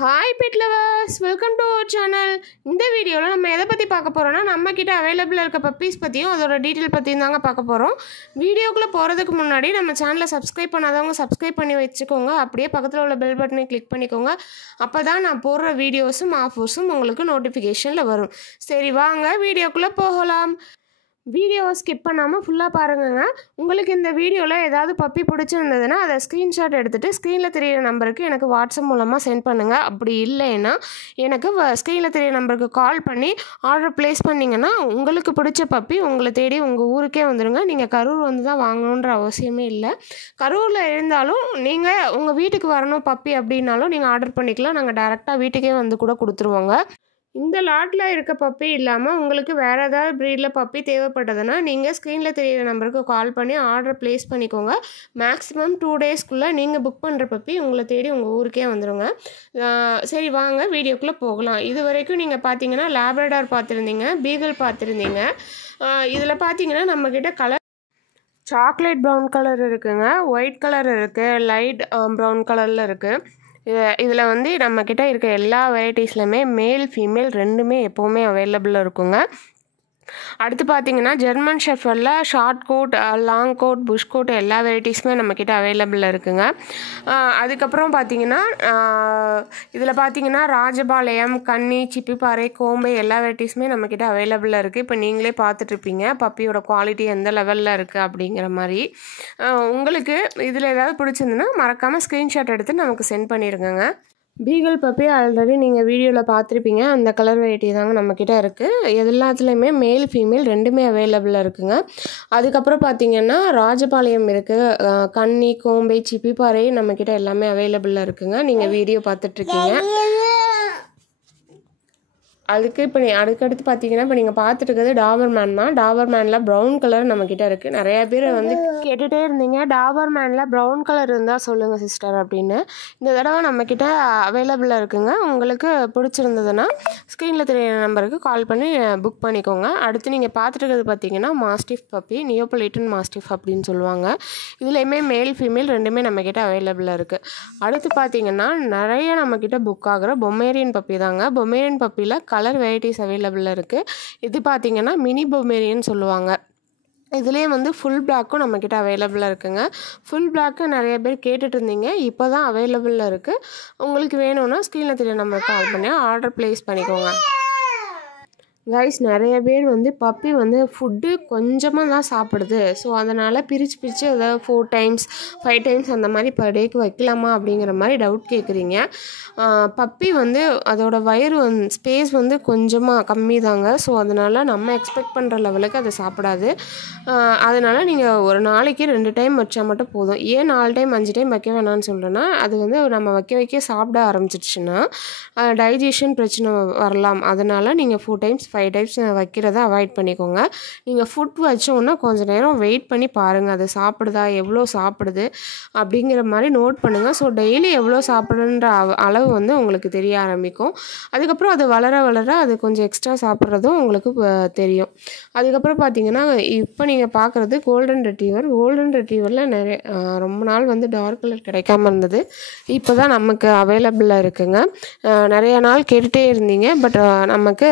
Hi pet lovers, welcome to our channel. இந்த வீடியோவில் நம்ம எதை பற்றி பார்க்க போகிறோன்னா, நம்மக்கிட்ட அவைலபிளாக இருக்க பப்பீஸ் பற்றியும் அதோட டீட்டெயில் பற்றியும் தாங்க பார்க்க போகிறோம். வீடியோக்குள்ளே போகிறதுக்கு முன்னாடி நம்ம சேனலை சப்ஸ்கிரைப் பண்ணாதவங்க சப்ஸ்கிரைப் பண்ணி வச்சுக்கோங்க. அப்படியே பக்கத்தில் உள்ள பெல் பட்டனை கிளிக் பண்ணிக்கோங்க. அப்போ தான் நான் போடுற வீடியோஸும் ஆஃபர்ஸும் உங்களுக்கு நோட்டிஃபிகேஷனில் வரும். சரி வாங்க வீடியோக்குள்ளே போகலாம். வீடியோவை ஸ்கிப் பண்ணாமல் ஃபுல்லாக பாருங்கங்க. உங்களுக்கு இந்த வீடியோவில் ஏதாவது பப்பி பிடிச்சிருந்ததுன்னா அதை ஸ்க்ரீன்ஷாட் எடுத்துகிட்டு ஸ்க்ரீனில் தெரியிற நம்பருக்கு எனக்கு வாட்ஸ்அப் மூலமாக சென்ட் பண்ணுங்கள். அப்படி இல்லைன்னா எனக்கு ஸ்க்ரீனில் தெரியிற நம்பருக்கு கால் பண்ணி ஆர்டர் ப்ளேஸ் பண்ணிங்கன்னா உங்களுக்கு பிடிச்ச பப்பி உங்களை தேடி உங்கள் ஊருக்கே வந்துடுங்க. நீங்கள் கரூர் வந்து தான் வாங்கணுன்ற அவசியமே இல்லை. கரூரில் இருந்தாலும் நீங்கள் உங்கள் வீட்டுக்கு வரணும் பப்பி அப்படின்னாலும் நீங்கள் ஆர்டர் பண்ணிக்கலாம். நாங்கள் டேரெக்டாக வீட்டுக்கே வந்து கூட கொடுத்துருவோங்க. இந்த லாட்டில் இருக்க பப்பி இல்லாமல் உங்களுக்கு வேறு ஏதாவது ப்ரீடில் பப்பி தேவைப்பட்டதுன்னா நீங்கள் ஸ்க்ரீனில் தெரியிற நம்பருக்கு கால் பண்ணி ஆர்டர் ப்ளேஸ் பண்ணிக்கோங்க. மேக்ஸிமம் 2 டேஸ்க்குள்ளே நீங்கள் புக் பண்ணுற பப்பி உங்களை தேடி உங்கள் ஊருக்கே வந்துடுங்க. சரி வாங்க வீடியோக்குள்ளே போகலாம். இது வரைக்கும் நீங்கள் பார்த்தீங்கன்னா லேப்ரடார் பார்த்துருந்தீங்க, பீகிள் பார்த்துருந்தீங்க. இதில் பார்த்தீங்கன்னா நம்மக்கிட்ட கலர் சாக்லேட் ப்ரௌன் கலர் இருக்குங்க, ஒயிட் கலர் இருக்குது, லைட் ப்ரௌன் கலரில் இருக்குது. இதில் வந்து நம்மக்கிட்ட இருக்க எல்லா வெரைட்டிஸ்லையுமே மேல் ஃபீமேல் ரெண்டுமே எப்போவுமே அவைலபிளாக இருக்குங்க. அடுத்து பார்த்தீங்கன்னா ஜெர்மன் ஷெஃபர்டில் short coat, long coat, plush coat எல்லா வெரைட்டிஸுமே நம்மக்கிட்ட அவைலபிளாக இருக்குங்க. அதுக்கப்புறம் பார்த்தீங்கன்னா இதில் பார்த்தீங்கன்னா ராஜபாளையம், கன்னி, சிப்பிப்பாறை, கோம்பை எல்லா வெரைட்டிஸுமே நம்மக்கிட்ட அவைலபிளாக இருக்குது. இப்போ நீங்களே பார்த்துட்ருப்பீங்க பப்பியோட குவாலிட்டி எந்த லெவலில் இருக்குது அப்படிங்கிற மாதிரி. உங்களுக்கு இதில் ஏதாவது பிடிச்சிருந்துன்னா மறக்காமல் ஸ்க்ரீன்ஷாட் எடுத்து நமக்கு சென்ட் பண்ணிடுங்க. பீகிள் பப்பி ஆல்ரெடி நீங்கள் வீடியோவில் பார்த்துருப்பீங்க. அந்த கலர் வெரைட்டி தாங்க நம்மக்கிட்ட இருக்குது. எல்லாத்துலேயுமே மேல் ஃபீமேல் ரெண்டுமே அவைலபிளாக இருக்குங்க. அதுக்கப்புறம் பார்த்திங்கன்னா ராஜபாளையம் இருக்குது, கன்னி, கோம்பை, சிப்பிப்பாறை நம்மக்கிட்ட எல்லாமே அவைலபிளாக இருக்குங்க. நீங்கள் வீடியோ பார்த்துட்ருக்கீங்க. அதுக்கடுத்து பார்த்தீங்கன்னா இப்போ நீங்கள் பார்த்துட்டு இருக்கிறது டாபர்மேன் தான். டாபர்மேனில் ப்ரௌன் கலர் நம்மக்கிட்ட இருக்குது. நிறையா பேர் வந்து கேட்டுகிட்டே இருந்தீங்க டாபர்மேனில் ப்ரௌன் கலர் இருந்தால் சொல்லுங்கள் சிஸ்டர் அப்படின்னு. இந்த தடவை நம்மக்கிட்ட அவைலபிளாக இருக்குங்க. உங்களுக்கு பிடிச்சிருந்ததுன்னா ஸ்க்ரீனில் தெரியிற நம்பருக்கு கால் பண்ணி புக் பண்ணிக்கோங்க. அடுத்து நீங்கள் பார்த்துட்டு இருக்கிறது பார்த்தீங்கன்னா மாஸ்டிஃப் பப்பி, நியோபொலிட்டன் மாஸ்டிஃப் அப்படின்னு சொல்லுவாங்க. இதுலேயுமே மேல் ஃபீமேல் ரெண்டுமே நம்மக்கிட்ட அவைலபிளாக இருக்குது. அடுத்து பார்த்தீங்கன்னா நிறைய நம்மக்கிட்ட புக் ஆகிற பொமேரியன் பப்பி தாங்க. பொமேரியன் பப்பியில் கலர் வெரைட்டிஸ் அவைலபிளாக இருக்குது. இது பார்த்திங்கன்னா மினி பொமேரியன் சொல்லுவாங்க. இதுலேயே வந்து ஃபுல் பிளாக்கும் நம்மக்கிட்ட அவைலபிளாக இருக்குங்க. ஃபுல் பிளாக்கு நிறைய பேர் கேட்டுட்டு இருந்தீங்க, இப்போ தான் அவைலபிளாக இருக்குது. உங்களுக்கு வேணும்னா ஸ்க்ரீனில் தெரிய நம்பருக்கு கால் பண்ணி ஆர்டர் ப்ளேஸ் பண்ணிக்கோங்க. கைஸ், நிறைய பேர் வந்து பப்பி வந்து ஃபுட்டு கொஞ்சமாக தான் சாப்பிடுது, ஸோ அதனால் பிரித்து ஏதாவது 4 times 5 times அந்த மாதிரி பர் டேக்கு வைக்கலாமா அப்படிங்கிற மாதிரி டவுட் கேட்குறீங்க. பப்பி வந்து அதோட வயிறு ஸ்பேஸ் வந்து கொஞ்சமாக கம்மி தாங்க. ஸோ அதனால் நம்ம எக்ஸ்பெக்ட் பண்ணுற லெவலுக்கு அதை சாப்பிடாது. அதனால் நீங்கள் ஒரு நாளைக்கு 2 time வச்சா மட்டும் போதும். ஏன் 4 time 5 time வைக்க வேணான்னு சொல்கிறேன்னா, அது வந்து நம்ம வைக்க சாப்பிட ஆரம்பிச்சிடுச்சுன்னா டைஜஷன் பிரச்சனை வரலாம். அதனால் நீங்கள் 4 times 5 times வைக்கிறத அவாய்ட் பண்ணிக்கோங்க. நீங்கள் ஃபுட் வச்சோன்னா கொஞ்சம் நேரம் வெயிட் பண்ணி பாருங்கள், அது சாப்பிடுதா, எவ்வளோ சாப்பிடுது அப்படிங்கிற மாதிரி நோட் பண்ணுங்கள். ஸோ டெய்லி எவ்வளோ சாப்பிடுன்ற அளவு வந்து உங்களுக்கு தெரிய ஆரம்பிக்கும். அதுக்கப்புறம் அது வளர அது கொஞ்சம் எக்ஸ்ட்ரா சாப்பிட்றதும் உங்களுக்கு தெரியும். அதுக்கப்புறம் பார்த்தீங்கன்னா இப்போ நீங்கள் பார்க்குறது கோல்டன் ரெட்ரீவர். கோல்டன் ரெட்ரீவரில் ரொம்ப நாள் வந்து டார்க் கலர் கிடைக்காம இருந்தது. இப்போ தான் நமக்கு அவைலபிளாக இருக்குங்க. நிறைய நாள் கேட்டுகிட்டே இருந்தீங்க, பட் நமக்கு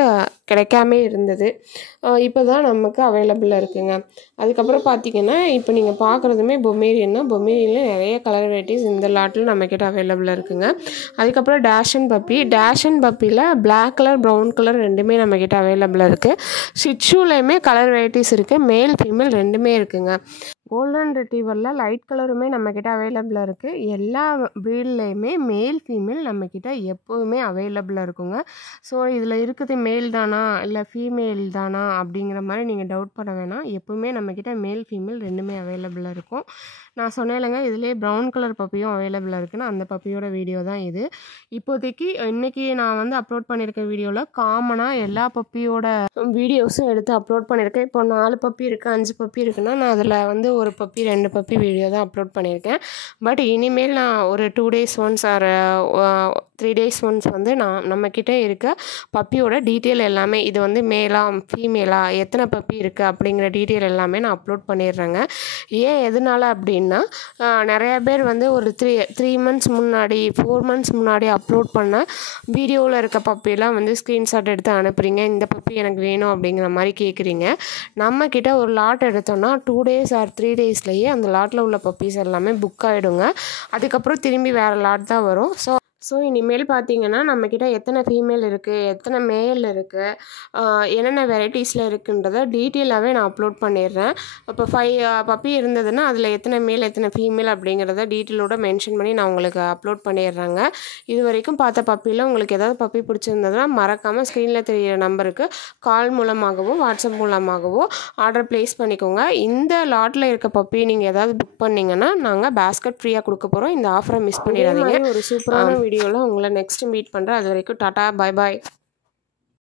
கிடைக்காமே இருந்தது. இப்போ தான் நமக்கு அவைலபிளாக இருக்குங்க. அதுக்கப்புறம் பார்த்திங்கன்னா இப்போ நீங்கள் பார்க்குறதுமே பொமேரியன்னா, பொமேரியனில் நிறைய கலர் வெரைட்டிஸ் இந்த லாட்டில் நம்மக்கிட்ட அவைலபிளாக இருக்குங்க. அதுக்கப்புறம் டேஷன் பப்பியில் பிளாக் கலர், ப்ரௌன் கலர் ரெண்டுமே நம்மக்கிட்ட அவைலபிளாக இருக்குது. ஷிட்ஷூலேயுமே கலர் வெரைட்டிஸ் இருக்குது, மேல் ஃபீமேல் ரெண்டுமே இருக்குங்க. கோல்டன் ரெட்ரீவரில் லைட் கலருமே நம்மக்கிட்ட அவைலபிளாக இருக்குது. எல்லா ப்ரீட்லேயுமே மேல் ஃபீமேல் நம்மக்கிட்ட எப்போதுமே அவைலபிளாக இருக்குங்க. ஸோ இதில் இருக்குது மேல் தானா இல்லை ஃபீமேல் தானா அப்படிங்கிற மாதிரி நீங்கள் டவுட் பண்ண வேணாம். எப்போவுமே நம்மக்கிட்ட மேல் ஃபீமேல் ரெண்டுமே அவைலபிளாக இருக்கும். நான் சொன்னேன்லங்க, இதிலே ப்ரௌன் கலர் பப்பியும் அவைலபிளாக இருக்குன்னு, அந்த பப்பியோட வீடியோ தான் இது. இப்போதைக்கு இன்றைக்கி நான் வந்து அப்லோட் பண்ணியிருக்க வீடியோவில் காமனாக எல்லா பப்பியோட வீடியோஸும் எடுத்து அப்லோட் பண்ணியிருக்கேன். இப்போ 4 பப்பி இருக்குது, 5 பப்பி இருக்குன்னா நான் அதில் வந்து 1 பப்பி 2 பப்பி வீடியோ தான் அப்லோட் பண்ணியிருக்கேன். பட் இனிமேல் நான் ஒரு 2 days once or 3 days once வந்து நம்மக்கிட்ட இருக்க பப்பியோட டீட்டெயில் எல்லாமே, இது வந்து மேலா ஃபீமேலா, எத்தனை பப்பி இருக்குது அப்படிங்கிற டீட்டெயில் எல்லாமே நான் அப்லோட் பண்ணிடுறேங்க. ஏன் எதனால் அப்படின்னா அப்படின்னா நிறையா பேர் வந்து ஒரு 3 months முன்னாடி 4 months முன்னாடி அப்லோட் பண்ண வீடியோவில் இருக்க பப்பியெல்லாம் வந்து ஸ்க்ரீன்ஷாட் எடுத்து அனுப்புகிறீங்க. இந்த பப்பி எனக்கு வேணும் அப்படிங்கிற மாதிரி கேட்குறீங்க. நம்மக்கிட்ட ஒரு லாட் எடுத்தோன்னா 2 days ஆர் 3 daysலேயே அந்த லாட்டில் உள்ள பப்பீஸ் எல்லாமே புக் ஆகிடுங்க. அதுக்கப்புறம் திரும்பி வேறு லாட் தான் வரும். ஸோ இனிமேல் பார்த்தீங்கன்னா நம்மக்கிட்ட எத்தனை ஃபீமேல் இருக்குது, எத்தனை மேல் இருக்குது, என்னென்ன வெரைட்டிஸில் இருக்குன்றதை டீட்டெயிலாகவே நான் அப்லோட் பண்ணிடுறேன். இப்போ 5 பப்பி இருந்ததுன்னா அதில் எத்தனை மேல் எத்தனை ஃபீமேல் அப்படிங்கிறத டீட்டெயிலோடு மென்ஷன் பண்ணி நான் உங்களுக்கு அப்லோட் பண்ணிடுறேங்க. இது வரைக்கும் பார்த்த பப்பியில் உங்களுக்கு ஏதாவது பப்பி பிடிச்சிருந்ததுன்னா மறக்காமல் ஸ்க்ரீனில் தெரிகிற நம்பருக்கு கால் மூலமாகவோ வாட்ஸ்அப் மூலமாகவோ ஆர்டர் ப்ளேஸ் பண்ணிக்கோங்க. இந்த லாட்டில் இருக்க பப்பி நீங்கள் ஏதாவது புக் பண்ணிங்கன்னா நாங்கள் பேஸ்கெட் ஃப்ரீயாக கொடுக்க போகிறோம். இந்த ஆஃபரை மிஸ் பண்ணிடாதீங்க. ஒரு சூப்பரான வீடியோவில் உங்களை நெக்ஸ்ட் மீட் பண்ணுறேன். அது வரைக்கும் டாடா, பை பாய்.